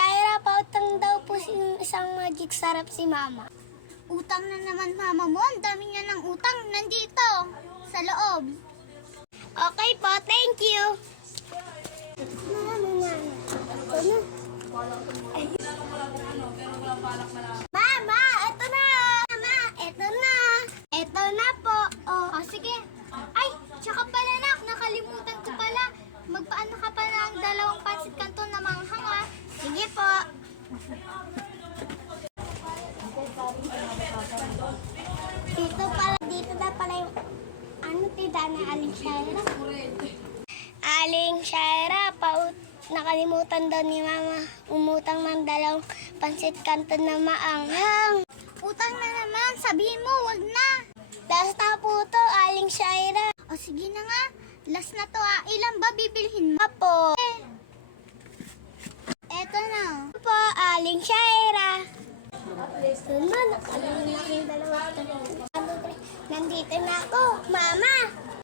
Shaira, pautang daw po isang magic sarap si Mama. Utang na naman mama mo. Ang dami niya ng utang. Nandito. Sa loob. Okay po, thank you. Mama, eto na. Mama, eto na. Eto na po. Oh, sige. Ay, tsaka pala nak, nakalimutan ko pala. Magpaano ka pa ng 2 pansit kanton na manghang ah. Sige po. Dito na pala yung tita na Aling Shaira. Aling Shaira, nakalimutan daw ni Mama umutang ng 2 pansit kanton na maanghang. Utang na naman. Sabihin mo, wag na. Last na po to, Aling Shaira. O sige na nga. Last na to ah. Ilan ba bibilhin mo? Apo. Eto na. Po, Aling Shaira. Ito na, nakalimutan ng 2. Nandito na ako. Mama!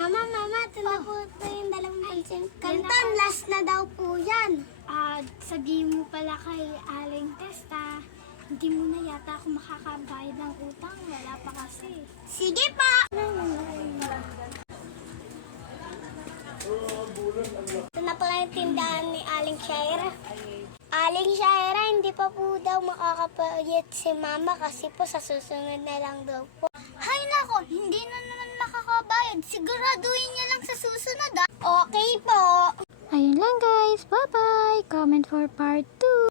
Mama, ito na po ito yung 2 pansit kanton. Last na daw po yan. Sabihin mo pala kay Aling Testa, hindi mo na yata ako makakabayad ng utang. Wala pa kasi. Sige po! Ito na pala yung tindahan ni Aling Shaira. Aling Shaira, hindi pa po daw makakapayat si Mama kasi po sa susunod na lang daw po. Hay nako, hindi na naman makakabayad. Siguraduhin niya lang sa susunod ah. Okay po! Ayun lang guys. Bye-bye. Comment for part